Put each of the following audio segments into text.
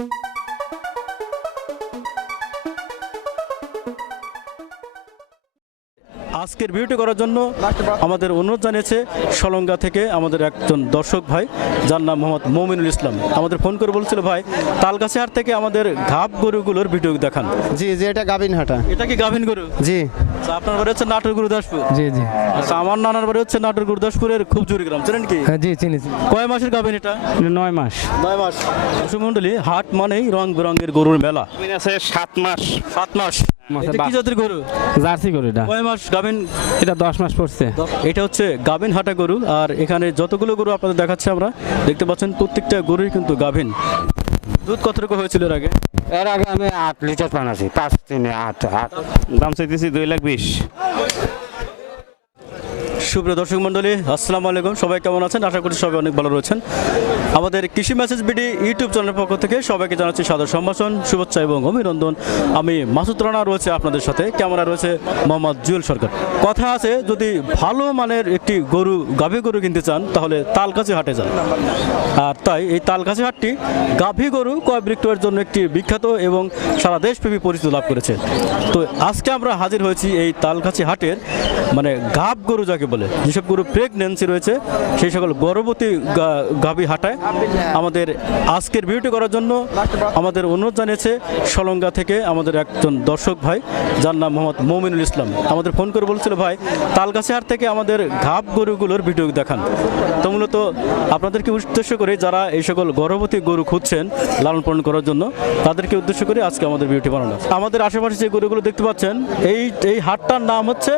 you. আজকের ভিডিওটি করার জন্য আমাদের অনুরোধ জানিয়েছে সলঙ্গা থেকে আমাদের একজন দর্শক ভাই যার নাম মোহাম্মদ মমিনুল ইসলাম। আমাদের ফোন করে বলছিল ভাই তালগাছি হাট থেকে আমাদের ঘাপ গরুগুলোর ভিডিও দেখান। জি জি এটা গাবিনহাটা এটা কি গাভিন গরু? জি। আচ্ছা, আপনার বাড়ি হচ্ছে নাটোর গুরুদাসপুর? জি জি। আচ্ছা আমার নানার বাড়ি হচ্ছে নাটোর গুরুদাসপুরের খুব জুড়ি গ্রাম জানেন কি? হ্যাঁ জি চিনি চিনি। কয় মাসের গাভিন এটা? নয় মাস। নয় মাস। মন্ডলী হাট মানেই রং বেরঙের গরুর মেলা। আছে সাত মাস। সাত মাস। কি জাতের গরু? জার্সি গরু এটা। কয় মাস গাভিন? এটা দশ মাস পড়ছে। এটা হচ্ছে গাভিন হাটা গরু। আর এখানে যতগুলো গরু আপনাদের দেখাচ্ছে আমরা দেখতে পাচ্ছেন প্রত্যেকটা গরুই কিন্তু গাভিন। দুধ কতটুকু হয়েছিল এর আগে? এর আগে আমি আট লিটার বানাছি পাঁচ তিনে আট আট। দাম চাইতেছি দুই লাখ বিশ। সুপ্রিয় দর্শক মণ্ডলী, আসসালামু আলাইকুম। সবাই কেমন আছেন? আশা করি সবাই অনেক ভালো রয়েছেন। আমাদের কৃষি মেসেজ বিডি ইউটিউব চ্যানেলের পক্ষ থেকে সবাইকে জানাচ্ছি সাদর সম্ভাষণ, শুভেচ্ছা এবং অভিনন্দন। আমি মাসুদ রানা রয়েছে আপনাদের সাথে। ক্যামেরা রয়েছে মোহাম্মদ জুয়েল সরকার। কথা আছে, যদি ভালো মানের একটি গরু, গাভী গরু কিনতে চান, তাহলে তালকাছি হাটে যান। আর তাই এই তালকাছি হাটটি গাভী গরু ক্রয় বিক্রয়ের জন্য একটি বিখ্যাত এবং সারা দেশব্যাপী পরিচিতি লাভ করেছে। তো আজকে আমরা হাজির হয়েছি এই তালকাছি হাটের মানে গাভ গরু যাকে বলে। যেসব গরু প্রেগনেন্সি রয়েছে, সেই সকল গর্ভবতী গাভী হাটায় আমাদের আজকের ভিডিওটি করার জন্য আমাদের অনুরোধ জানিয়েছে সলঙ্গা থেকে আমাদের একজন দর্শক ভাই, যার নাম মোহাম্মদ মমিনুল ইসলাম। আমাদের ফোন করে বলছিল, ভাই তালগাছি হাট থেকে আমাদের ঘাপ গরুগুলোর ভিডিও দেখান। তো মূলত আপনাদেরকে উদ্দেশ্য করে যারা এই সকল গর্ভবতী গরু খুঁজছেন লালন পালন করার জন্য, তাদেরকে উদ্দেশ্য করে আজকে আমাদের ভিডিওটি বানানো। আমাদের আশেপাশে যে গরুগুলো দেখতে পাচ্ছেন, এই এই হাটটার নাম হচ্ছে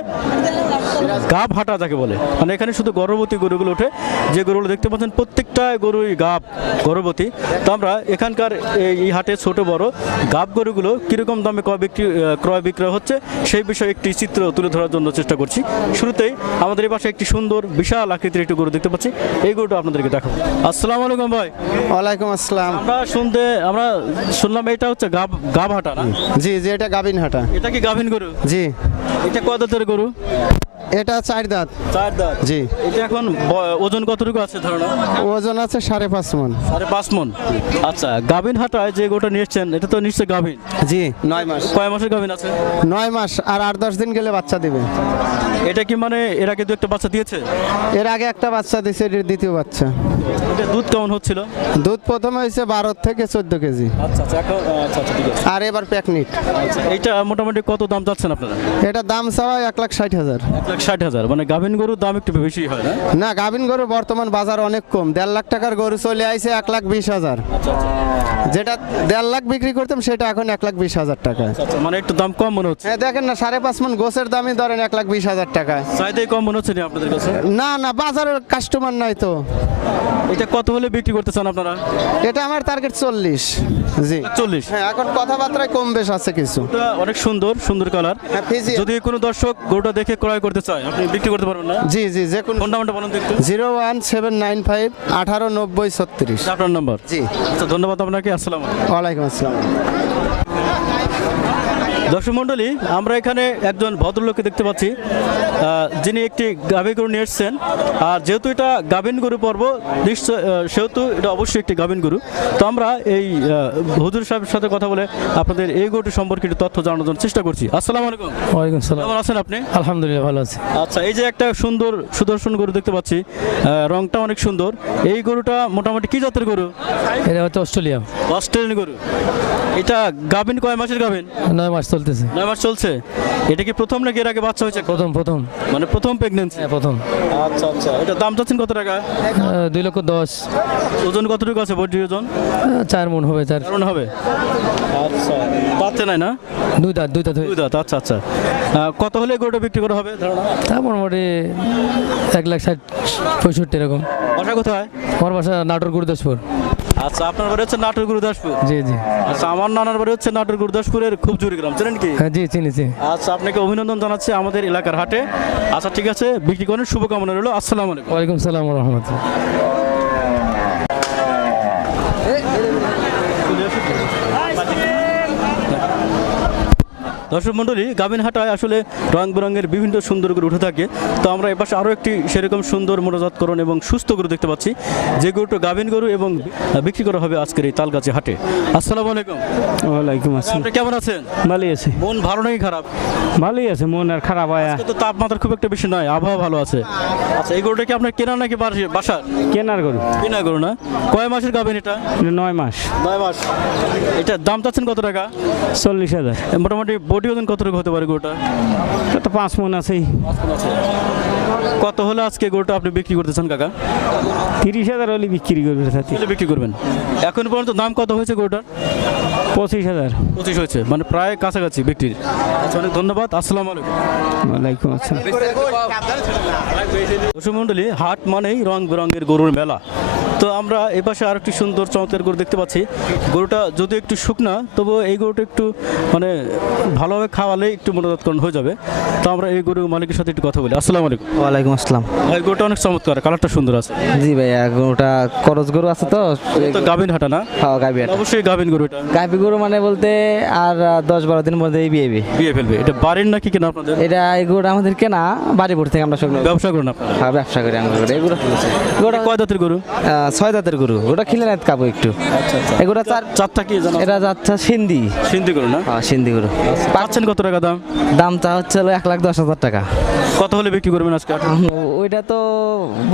গাব হাটা যাকে বলে। মানে এখানে শুধু গর্ভবতী গরুগুলো ওঠে। যে গরুগুলো দেখতে পাচ্ছেন প্রত্যেকটা গরুই গাব গর্ভবতী। তো আমরা এখানকার এই- হাটে ছোট বড় গাব গরুগুলো কীরকম দামে ক্রয় বিক্রি ক্রয় বিক্রয় হচ্ছে সেই বিষয়ে একটি চিত্র তুলে ধরার জন্য চেষ্টা করছি। শুরুতেই আমাদের এই পাশে একটি সুন্দর বিশাল আকৃতির একটি গরু দেখতে পাচ্ছি। এই গরুটা আপনাদেরকে দেখাবো। আসসালামু আলাইকুম ভাই। ওয়ালাইকুম আসসালাম। আমরা শুনতে আমরা শুনলাম এটা হচ্ছে গাব গাব হাটা না? জি জি এটা গাবিনহাটা এটা কি গাভিন গরু? জি। এটা কত গরু? এটা চার দাঁত। চার দাঁত? জি। এটা এখন ওজন কতটুকু আছে ধারণা? ওজন আছে সাড়ে পাঁচ মন। সাড়ে পাঁচ মন। আচ্ছা গাভিন হাটায় যে গোটা নিয়েছেন এটা তো নিশ্চয় গাভিন। জি নয় মাস। কয় মাসের গাভিন আছে? নয় মাস আর আট দশ দিন গেলে বাচ্চা দিবে। এটা কি মানে এর আগে দু একটা বাচ্চা দিয়েছে? এর আগে একটা বাচ্চা দিছে এটির দ্বিতীয় বাচ্চা। এটা দুধ কেমন হচ্ছিল? দুধ প্রথমে হয়েছে বারো থেকে চোদ্দ কেজি। আচ্ছা আচ্ছা এখন আচ্ছা আচ্ছা ঠিক আছে। আর এবার প্যাকনিট আচ্ছা এইটা মোটামুটি কত দাম চাচ্ছেন আপনারা? এটা দাম চাওয়া এক লাখ ষাট হাজার। এক লাখ ষাট হাজার মানে গাভিন গরুর দাম একটু বেশি হয় না? না গাভিন গরু বর্তমান বাজার অনেক কম। দেড় লাখ টাকার গরু চলে আইছে এক লাখ বিশ হাজার। আচ্ছা আচ্ছা। যেটা দেড় লাখ বিক্রি করতাম সেটা এখন এক লাখ বিশ হাজার টাকা। মানে একটু দাম কম মনে হচ্ছে। হ্যাঁ দেখেন না সাড়ে পাঁচ মন গোছের দামই ধরেন এক লাখ বিশ হাজার টাকা। চাইতেই কম মনে হচ্ছে না আপনাদের কাছে? না না বাজারের কাস্টমার নাই তো। এটা কত হলে বিক্রি করতে চান আপনারা? এটা আমার টার্গেট চল্লিশ। জি। চল্লিশ? হ্যাঁ এখন কথাবার্তায় কম বেশ আছে কিছু। অনেক সুন্দর সুন্দর কালার হ্যাঁ। যদি কোনো দর্শক গরুটা দেখে ক্রয় করতে চায় আপনি বিক্রি করতে পারবেন না? জি জি যে কোন নাম্বারটা বলুন তো zero one seven nine five আঠারো নব্বই ছত্রিশ। আপনার নাম্বার। জি। আচ্ছা ধন্যবাদ আপনাকে আসসালাম ওয়ালাইকুম আসসালাম। দর্শক মণ্ডলী আমরা এখানে একজন ভদ্রলোককে দেখতে পাচ্ছি যিনি একটি গাভী গরু নিয়ে এসছেন। আর যেহেতু এটা গাভিন গরু পর্ব নিশ্চয় সেহেতু এটা অবশ্যই একটি গাভিন গরু। তো আমরা এই হুজুর সাহেবের সাথে কথা বলে আপনাদের এই গরুটি সম্পর্কে একটু তথ্য জানানোর জন্য চেষ্টা করছি। আসসালামু আলাইকুম। ওয়ালাইকুম সালাম। কেমন আছেন আপনি? আলহামদুলিল্লাহ ভালো আছি। আচ্ছা এই যে একটা সুন্দর সুদর্শন গরু দেখতে পাচ্ছি রংটা অনেক সুন্দর। এই গরুটা মোটামুটি কি জাতের গরু? এটা হচ্ছে অস্ট্রেলিয়া। অস্ট্রেলিয়ান গরু। এটা গাভিন কয় মাসের গাভিন? নয় মাস চলতেছে। নয় মাস চলছে? এটা কি প্রথম নাকি এর আগে বাচ্চা হয়েছে? প্রথম প্রথম। মানে প্রথম প্রেগনেন্সি হ্যাঁ প্রথম। আচ্ছা আচ্ছা। এটা দাম চাচ্ছেন কত টাকা? দুই লক্ষ দশ। ওজন কতটুকু আছে বডি ওজন? চার মন হবে চার। মন হবে? আচ্ছা। বাচ্চা নাই না? দুই দাঁত দুই দাঁত দুই দাঁত আচ্ছা আচ্ছা। কত হলে গরুটা বিক্রি করা হবে? ধারণা? তা মোটামুটি এক লাখ ষাট পঁয়ষট্টি এরকম। বাসা কোথায়? আমার বাসা নাটোর গুরুদাসপুর। আচ্ছা আপনার বাড়ি হচ্ছে নাটোর গুরুদাসপুর? জি জি। আচ্ছা আমার নানার বাড়ি হচ্ছে নাটোর গুরুদাসপুরের খুব জুড়ি গ্রাম জানেন কি? হ্যাঁ জি চিনি জি। আচ্ছা আপনাকে অভিনন্দন জানাচ্ছি আমাদের এলাকার হাটে। আচ্ছা ঠিক আছে বিক্রি করেন শুভকামনা রইল আসসালামু আলাইকুম। ওয়ালাইকুম সালাম রহমতুল্লাহ। দর্শক মণ্ডলী গাভিনহাটায় আসলে রং বেরঙের বিভিন্ন সুন্দর গরু উঠে থাকে। তো আমরা এপাশে আরও একটি সেরকম সুন্দর মনোজাতকরণ এবং সুস্থ গরু দেখতে পাচ্ছি। যে গরুটা গাভিন গরু এবং বিক্রি করা হবে আজকের এই তালগাছি হাটে। আসসালামু আলাইকুম। ওয়ালাইকুম আসসালাম। আপনি কেমন আছেন? ভালোই আছে। মন ভালো নাকি খারাপ? ভালোই আছে মন আর খারাপ হয়। আজকে তো তাপমাত্রা খুব একটা বেশি নয় আবহাওয়া ভালো আছে। আচ্ছা এই গরুটা কি আপনার কেনা নাকি বাসা- কেনার গরু। কেনা গরু না? কয় মাসের গাভিন এটা? এটা নয় মাস। নয় মাস। এটা দাম চাচ্ছেন কত টাকা? চল্লিশ হাজার। মোটামুটি বডি ওজন কত টাকা হতে পারে গোটা? তো পাঁচ মন আছেই। কত হলে আজকে গরুটা আপনি বিক্রি করতেছেন কাকা? তিরিশ হাজার হলে বিক্রি করবে সাথে। তাহলে বিক্রি করবেন। এখন পর্যন্ত দাম কত হয়েছে গরুটার? পঁচিশ হাজার। পঁচিশ হয়েছে মানে প্রায় কাছাকাছি বিক্রির। আচ্ছা অনেক ধন্যবাদ আসসালামু আলাইকুম। ওয়ালাইকুম আসসালাম। দর্শক মণ্ডলী হাট মানেই রং বেরঙের গরুর মেলা। তো আমরা এপাশে আর একটি সুন্দর চমৎকার গরু দেখতে পাচ্ছি। গরুটা যদি একটু শুকনা তবু এই গরুটা একটু মানে ভালোভাবে খাওয়ালে একটু মনোজাতকরণ হয়ে যাবে। তো আমরা এই গরু মালিকের সাথে একটু কথা বলি। আসসালামু আলাইকুম। ওয়ালাইকুম আসসালাম। ভাই গরুটা অনেক চমৎকার কালারটা সুন্দর আছে। জি ভাইয়া ওটা করজ গরু আছে তো? গাভিন হাটা না? হ্যাঁ গাবি একটা অবশ্যই গাভিন গরু এটা। গাবি গরু মানে বলতে আর দশ বারো দিনের মধ্যেই বিয়ে বিয়ে ফেলবে। এটা বাড়ির নাকি কিনা আপনাদের? এটা এই গরুটা আমাদের কেনা বাড়িপুর থেকে আমরা শুকনো ব্যবসা করুন আপনারা? হ্যাঁ, ব্যবসা করি আমরা গরু। এগুলো গরুটা কয় দাঁতের গরু? ছয় দাঁতের গরু। ওটা খিলে নেত কাবো একটু। এগুলো চার চারটা কি জানো? এটা যাচ্ছে সিন্ধি। সিন্ধি গরু না? হ্যাঁ সিন্ধি গরু। পাচ্ছেন কত টাকা দাম? দামটা হচ্ছে এক লাখ দশ হাজার টাকা। কত হলে বিক্রি করবেন আজকে? ওইটা তো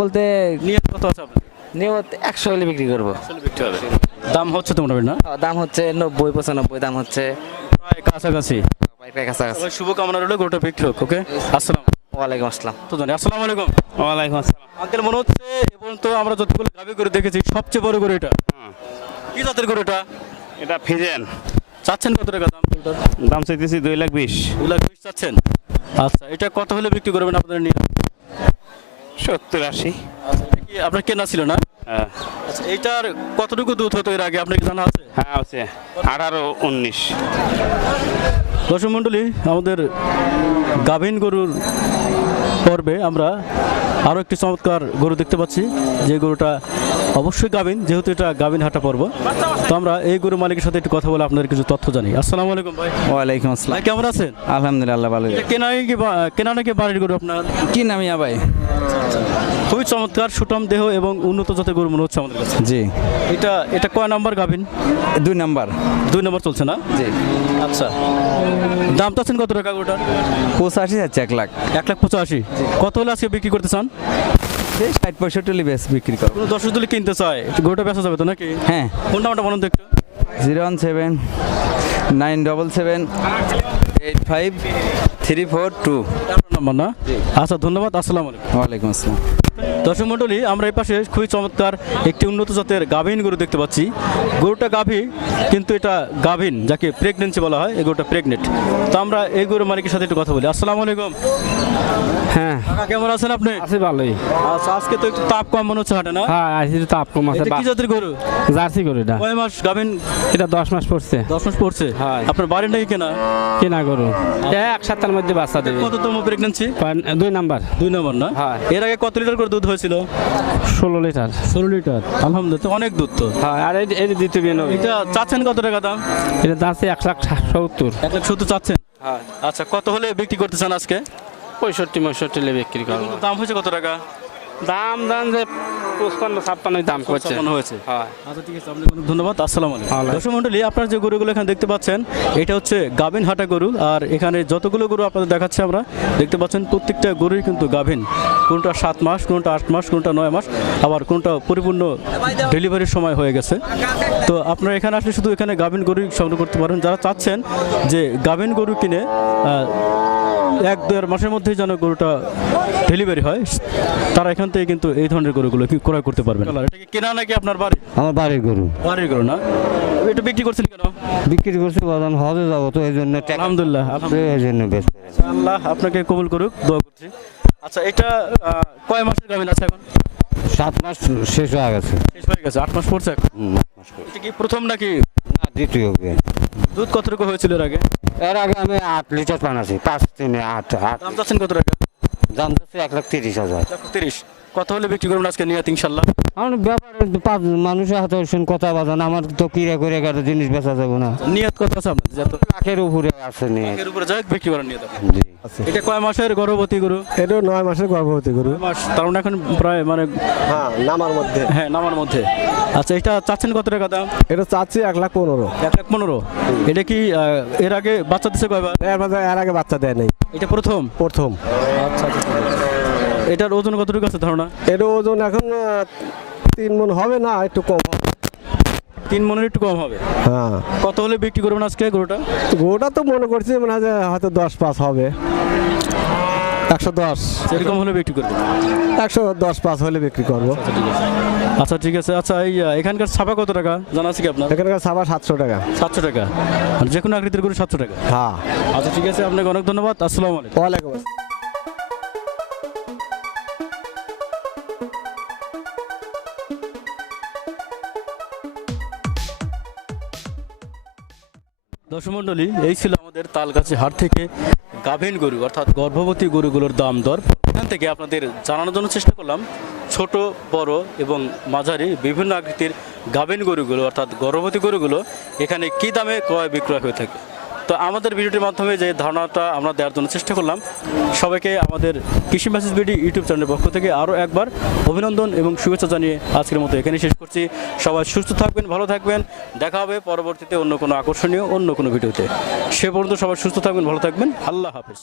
বলতে নিয়ে কত আছে আপনার? নিয়ত একশো হলে বিক্রি করব। দাম হচ্ছে তো মোটামুটি না? হ্যাঁ, দাম হচ্ছে নব্বই পঁচানব্বই দাম হচ্ছে প্রায় কাছাকাছি। প্রায় কাছাকাছি। শুভকামনা রইল গরুটা বিক্রি হোক ওকে? আসসালাম ওয়ালাইকুম আসসালাম। তো জানি আসসালামু আলাইকুম। ওয়ালাইকুম আসসালাম। আঙ্কেল মনে হচ্ছে এবং তো আমরা যতগুলো দাবি করে দেখেছি সবচেয়ে বড় গরু এটা। কি জাতের গরু এটা? এটা ফিজেন। চাচ্ছেন কত টাকা দাম? দাম চাইতেছি দুই লাখ বিশ। দু লাখ বিশ চাচ্ছেন? আচ্ছা এটা কত হলে বিক্রি করবেন আপনারা নিয়ে? সত্তর আশি। আচ্ছা এটা কি আপনার কেনা ছিল না? হ্যাঁ। আচ্ছা এইটার কতটুকু দুধ হতো এর আগে? আপনার কি জানা আছে? হ্যাঁ আছে। আঠারো উনিশ। দর্শক মণ্ডলী আমাদের গাভিন গরুর পর্বে আমরা আরও একটি চমৎকার গরু দেখতে পাচ্ছি। যে গরুটা অবশ্যই গাভিন যেহেতু এটা গাভিন হাটা পর্ব তো আমরা এই গরু মালিকের সাথে একটু কথা বলে আপনাদের কিছু তথ্য জানি। আসসালামু আলাইকুম ভাই। ওয়ালাইকুম আসসালাম। কেমন আছেন? আলহামদুলিল্লাহ ভালো। কেনা বা- কেনা নাকি বাড়ির গরু আপনার? কি নামিয়া ভাই? খুবই চমৎকার সুটম দেহ এবং উন্নত জাতের গরু মনে হচ্ছে আমাদের কাছে। জি। এটা এটা কয় নাম্বার গাভিন দুই নাম্বার। দুই নম্বর চলছে না? জি। আচ্ছা। দাম চাচ্ছেন কত টাকা গরুটার? পঁচাশি যাচ্ছে এক লাখ। এক লাখ পঁচাশি। কত হলে আজকে বিক্রি করতে চান? এই ষাট পঁয়ষট্টি হলে বেশ বিক্রি করো কোনো কিনতে চায় গরুটা বেচা যাবে তো নাকি? হ্যাঁ। ফোন নাম্বারটা বলুন তো একটু। Zero one seven nine double seven eight five three four two. Number না? আচ্ছা ধন্যবাদ আসসালামু আলাইকুম। ওয়ালাইকুম আসসালাম। দর্শক মণ্ডলী আমরা এই পাশে খুবই চমৎকার একটি উন্নত জাতের গাভীন গরু দেখতে পাচ্ছি। গরুটা গাভী কিন্তু এটা গাভীন যাকে প্রেগনেন্সি বলা হয় এই গরুটা প্রেগনেন্ট তো আমরা এই গরুর মালিকের সাথে একটু কথা বলি। আসসালামু আলাইকুম। হ্যাঁ। কাকা কেমন আছেন আপনি? আছে ভালোই। আচ্ছা আজকে তো একটু তাপ কম মনে হচ্ছে হাটে না? হ্যাঁ আজকে তাপ কম আছে। এটা কি জাতের গরু? জার্সি গরু এটা। কয় মাস গাভীন? এটা দশ মাস পড়ছে। দশ মাস পড়ছে? হ্যাঁ। আপনার বাড়ির নাকি কেনা? কেনা গরু। এক সপ্তাহের মধ্যে বাচ্চা দেবে। কততম প্রেগনেন্সি দুই নাম্বার। দুই নম্বর না? হ্যাঁ। এর আগে কত লিটার করে দুধ হয়েছিল? ষোলো লিটার। ষোলো লিটার। আলহামদুলিল্লাহ তো অনেক দুধ তো। হ্যাঁ আর এই এই দ্বিতীয় বিয়ে নবী। এটা চাচ্ছেন কত টাকা দাম? এটা যাচ্ছে এক লাখ সত্তর। এক লাখ সত্তর চাচ্ছেন? হ্যাঁ। আচ্ছা কত হলে বিক্রি করতে চান আজকে? পঁয়ষট্টি পঁয়ষট্টি লে বিক্রি করব। দাম হয়েছে কত টাকা? দাম দাম যে পঁচপান্ন ছাপ্পান্ন দাম করছে। হয়েছে? হ্যাঁ। আচ্ছা ঠিক আছে আপনাকে অনেক ধন্যবাদ। আসসালামু আলাইকুম। দর্শক মণ্ডলী আপনারা যে গরুগুলো এখানে দেখতে পাচ্ছেন এটা হচ্ছে গাভিন হাটা গরু। আর এখানে যতগুলো গরু আপনাদের দেখাচ্ছে আমরা দেখতে পাচ্ছেন প্রত্যেকটা গরুই কিন্তু গাভিন। কোনটা সাত মাস কোনটা আট মাস কোনটা নয় মাস আবার কোনটা পরিপূর্ণ ডেলিভারির সময় হয়ে গেছে। তো আপনারা এখানে আসলে শুধু এখানে গাভিন গরুই সংগ্রহ করতে পারেন। যারা চাচ্ছেন যে গাভিন গরু কিনে এক দেড় মাসের মধ্যেই যেন গরুটা ডেলিভারি হয় তারা এখান থেকে কিন্তু এই ধরনের গরুগুলো কি ক্রয় করতে পারবেন? এটা কি কেনা নাকি আপনার বাড়ি? আমার বাড়ির গরু। বাড়ির গরু না? এটা বিক্রি করছেন কেন? বিক্রি করছি বাজান হজে যাব তো এই জন্য আলহামদুলিল্লাহ। এই জন্য বেশ আল্লাহ আপনাকে কবুল করুক দোয়া করছি। আচ্ছা এটা কয় মাসের গাভিন আছে এখন? সাত মাস শেষ হয়ে গেছে। শেষ হয়ে গেছে আট মাস পড়ছে এখন। এটা কি প্রথম নাকি? না দ্বিতীয়। দুধ কতটুকু হয়েছিল এর আগে? এর আগে আমি আট লিটার পান আছি পাঁচ তিনে আট আট। দাম চাচ্ছেন কত টাকা? দাম হচ্ছে এক লাখ তিরিশ হাজার। তিরিশ। কত হলে বিক্রি করবেন আজকে নিয়ে ইনশাল্লাহ? আমার ব্যাপারে পাঁচ মানুষের হাতে শুন কথা বাজান আমার তো কিরা করে গেল জিনিস বেচা যাব না। নিয়ত কত আছে আপনার? যত লাখের উপরে আছে নিয়ে উপরে যাই বিক্রি করার নিয়ত আপনার। এটা কয় মাসের গর্ভবতী গরু? এটা নয় মাসের গর্ভবতী গরু। কয় মাস তার মানে এখন প্রায় মানে হ্যাঁ নামার মধ্যে। হ্যাঁ নামার মধ্যে। আচ্ছা এটা চাচ্ছেন কত টাকা দাম? এটা চাচ্ছি এক লাখ পনেরো। এক লাখ পনেরো। এটা কি আহ, এর আগে বাচ্চা দিচ্ছে কয়বার? এর আগে বাচ্চা দেয় নেই। এটা প্রথম? প্রথম। এটার ওজন কতটুকু আছে ধারণা? এর ওজন এখন আহ, তিন মন হবে না একটু কম হবে। তিন মনের একটু কম হবে। হ্যাঁ। কত হলে বিক্রি করবেন আজকে গরুটা? গরুটা তো মনে করছি মনে হয় যে হয়তো দশ পাঁচ হবে। একশো দশ। সেরকম হলে বিক্রি একশো দশ পাঁচ হলে বিক্রি করব। আচ্ছা ঠিক আছে। আচ্ছা এই এখানকার ছাপা কত টাকা? জানা আছে কি আপনার? এখানকার সাবা সাতশো টাকা। সাতশো টাকা। আর যে কোনো আকৃতির গরু সাতশো টাকা? হ্যাঁ। আচ্ছা ঠিক আছে। আপনাকে অনেক ধন্যবাদ। আসসালামু আলাইকুম। ওয়ালাইকুম আসসালাম। দর্শক মণ্ডলী এই ছিল আমাদের তালগাছি হাট থেকে গাভীন গরু, অর্থাৎ গর্ভবতী গরুগুলোর দাম দর। এখান থেকে আপনাদের জানানোর জন্য চেষ্টা করলাম, ছোট, বড় এবং মাঝারি বিভিন্ন আকৃতির গাভীন গরুগুলো, অর্থাৎ গর্ভবতী গরুগুলো, এখানে কি দামে ক্রয় বিক্রয় হয়ে থাকে? তো আমাদের ভিডিওটির মাধ্যমে যে ধারণাটা আমরা দেওয়ার জন্য চেষ্টা করলাম, সবাইকে আমাদের কৃষি মেসেজ বিডি ইউটিউব চ্যানেলের পক্ষ থেকে আরও একবার অভিনন্দন এবং শুভেচ্ছা জানিয়ে আজকের মতো এখানে শেষ করছি। সবাই সুস্থ থাকবেন, ভালো থাকবেন। দেখা হবে পরবর্তীতে অন্য কোনো আকর্ষণীয়, অন্য কোনো ভিডিওতে। সে পর্যন্ত সবাই সুস্থ থাকবেন, ভালো থাকবেন। আল্লাহ হাফেজ।